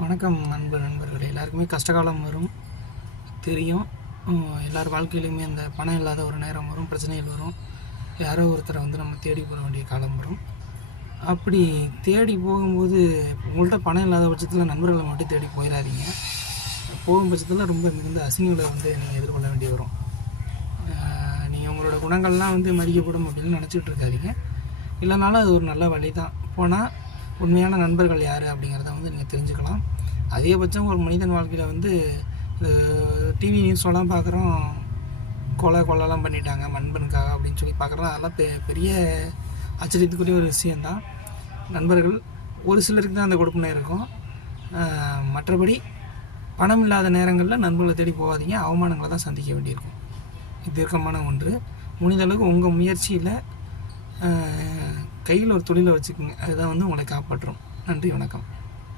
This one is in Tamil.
வணக்கம் நண்பர்களே. எல்லாருக்குமே கஷ்டகாலம் வரும் தெரியும். எல்லார் வாழ்க்கையிலையுமே அந்த பணம் இல்லாத ஒரு நேரம் வரும், பிரச்சனைகள் வரும். யாரோ ஒருத்தரை நம்ம தேடி போக வேண்டிய காலம் வரும். அப்படி தேடி போகும்போது உங்கள்கிட்ட பணம் இல்லாத பட்சத்தில் நண்பர்களை மட்டும் தேடி போயிடாதீங்க. போகும் பட்சத்தில் ரொம்ப மிகுந்த அசிங்கங்களை நீங்கள் எதிர்கொள்ள வேண்டி வரும். நீங்கள் உங்களோட குணங்கள்லாம் மதிக்கப்படும் அப்படின்னு நினச்சிட்டு இருக்காதீங்க. இல்லைனாலும் அது ஒரு நல்ல வழி தான். போனால் உண்மையான நண்பர்கள் யார் அப்படிங்கிறத நீங்கள் தெரிஞ்சுக்கலாம். அதிகபட்சம் ஒரு மனிதன் வாழ்க்கையில் டிவி நியூஸ்லாம் பார்க்குறோம், கொலைலாம் பண்ணிட்டாங்க நண்பனுக்காக அப்படின்னு சொல்லி பார்க்குறோம். அதெல்லாம் பெரிய ஆச்சரியத்துக்குரிய ஒரு விஷயந்தான். நண்பர்கள் ஒரு சிலருக்கு தான் அந்த கொடுப்பினை இருக்கும். மற்றபடி பணம் இல்லாத நேரங்களில் நண்பர்களை தேடி போகாதீங்க. அவமானங்களை தான் சந்திக்க வேண்டியிருக்கும். இது தீர்க்கமான ஒன்று. முடிந்தளவுக்கு உங்கள் முயற்சியில் கையில் ஒரு தொழிலை வச்சுக்கோங்க. அதுதான் உங்களை காப்பாற்றும். நன்றி, வணக்கம்.